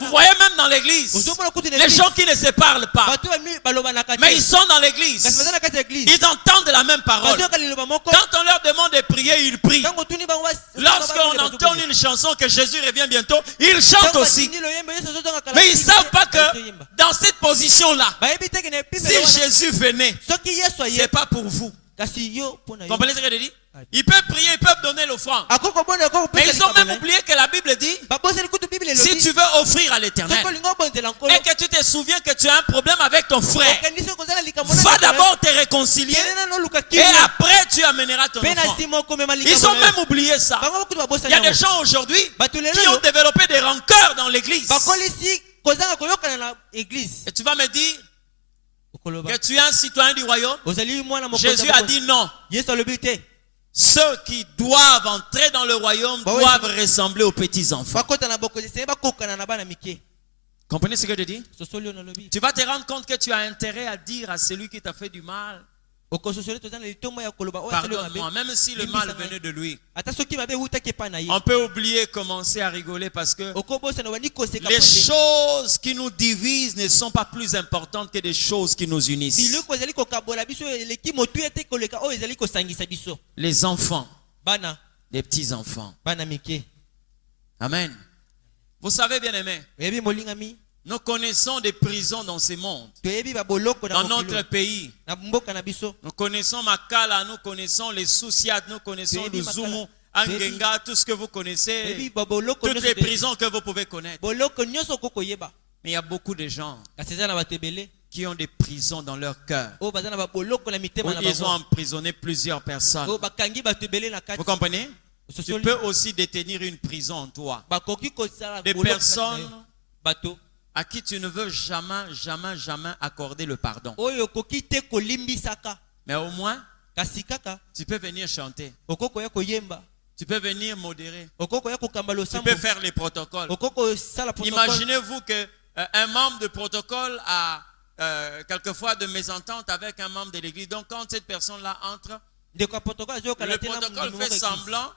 Vous voyez même dans l'église, les gens qui ne se parlent pas, mais ils sont dans l'église. Ils entendent la même parole. Quand on leur demande de prier, ils prient. Lorsqu'on entend une chanson que Jésus revient bientôt, ils chantent aussi. Mais ils ne savent pas que dans cette position-là, si Jésus venait, ce n'est pas pour vous. Comprenez ce que je dis? Ils peuvent prier, ils peuvent donner l'offrande. Mais ils ont même oublié que la Bible dit, si tu veux offrir à l'Éternel et que tu te souviens que tu as un problème avec ton frère, va d'abord te réconcilier et après tu amèneras ton offrande. Ils ont même oublié ça. Il y a des gens aujourd'hui qui ont développé des rancœurs dans l'église. Et tu vas me dire que tu es un citoyen du royaume. Jésus a dit non. Ceux qui doivent entrer dans le royaume doivent ressembler aux petits enfants. Comprenez ce que je dis? Tu vas te rendre compte que tu as intérêt à dire à celui qui t'a fait du mal, pardonne-moi, même si le mal venait de lui. On peut oublier, commencer à rigoler parce que les choses qui nous divisent ne sont pas plus importantes que des choses qui nous unissent. Les enfants, les petits enfants. Amen. Vous savez, bien aimé, nous connaissons des prisons dans ce monde, dans notre pays. Nous connaissons Makala, nous connaissons les Soussiades, nous connaissons le Zumu, Angenga, tout ce que vous connaissez, toutes les prisons que vous pouvez connaître. Mais il y a beaucoup de gens qui ont des prisons dans leur cœur, où ils ont emprisonné plusieurs personnes. Vous comprenez? Tu peux aussi détenir une prison en toi. Des personnes à qui tu ne veux jamais accorder le pardon. Mais au moins, tu peux venir chanter. Tu peux venir modérer. Tu peux faire les protocoles. Imaginez-vous qu'un membre de protocole a quelquefois de mésentente avec un membre de l'église. Donc quand cette personne-là entre, le protocole fait semblant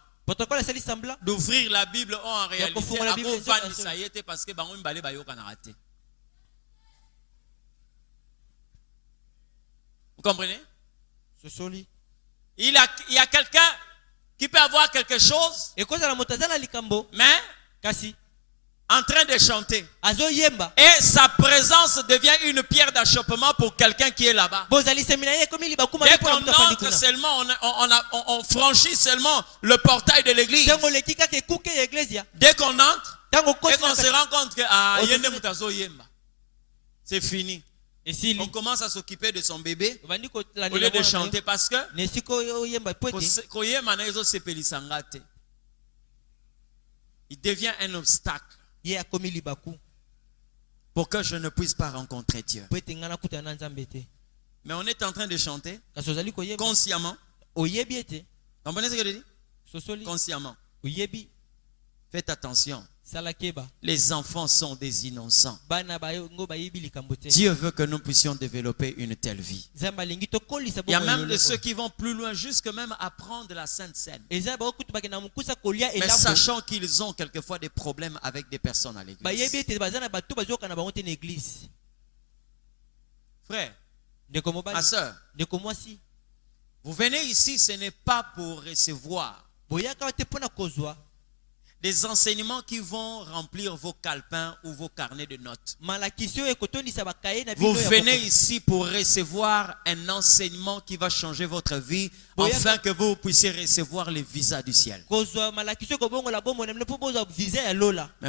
d'ouvrir la Bible en réalité. Parce que vous comprenez? Il y a quelqu'un qui peut avoir quelque chose, mais en train de chanter. Et sa présence devient une pierre d'achoppement pour quelqu'un qui est là-bas. Dès qu'on entre seulement, on franchit seulement le portail de l'église. Dès qu'on entre, et qu'on se rend compte que c'est fini. On commence à s'occuper de son bébé au lieu de chanter parce que il devient un obstacle pour que je ne puisse pas rencontrer Dieu. Mais on est en train de chanter consciemment. Comprenez ce que je dis? Consciemment. Faites attention. Les enfants sont des innocents. Dieu veut que nous puissions développer une telle vie. Il y a même de ceux qui vont plus loin, jusque même apprendre la Sainte Seine. Mais sachant qu'ils ont quelquefois des problèmes avec des personnes à l'église. Frère, ma soeur, vous venez ici, ce n'est pas pour recevoir des enseignements qui vont remplir vos calepins ou vos carnets de notes. Vous venez ici pour recevoir un enseignement qui va changer votre vie afin que vous puissiez recevoir les visas du ciel. Mais